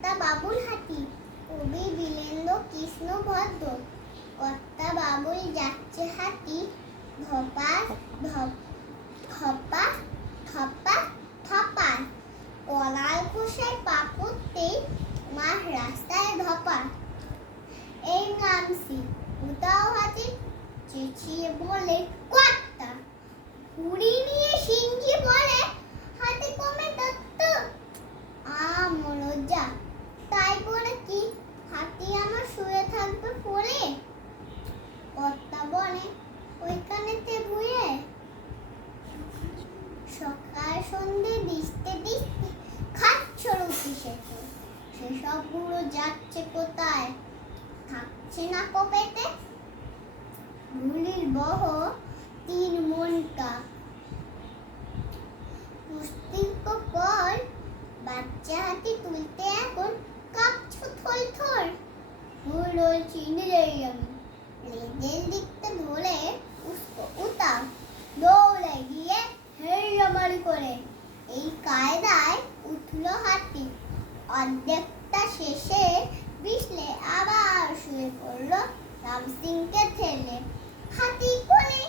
কর্তা বাবুল হাতি, কবি বীরেন্দ্র কৃষ্ণ ভদ্র। কর্তা বাবুল যাচ্ছে হাতি, ধপা ধপা ধপা ধপা। কলার খোসায় পা পড়তেই মাঠ রাস্তায় ধপা। এই নামছি উতাও হাতি, চেঁচিয়ে বলে কর্তা। হুড়ি নিয়ে সিংহি বলে হাতি কমে দত্ত। লজ্জা, তাই বলে কি হাতি আমার শুয়ে থাকবে পড়ে? কর্তা বনে ওইখানেতে বুয়ে। সকাল সন্ধে দিস্তে দিস্তে খাচ্ছ রুটি সেকে। সেসব গুঁড়ো যাচ্ছে কোথায়, থাকছে না কোপেতে। ভুলির বহ 3 মন কা, পুষ্টির পর বাচ্চা হাতি তুলতে এখন কাঁপছো থল থল। হুড়ো চিনে যাই আমি, লেজের দিকতে ধরে উতাও, দৌড়ে গিয়ে হেড়ামারি করে। এই কায়দায় উঠলো হাতি, অর্ধেকটা শেষে বিছলে আবার শুয়ে পড়লো রাম সিংকে ঠেলে। হাতি কোলে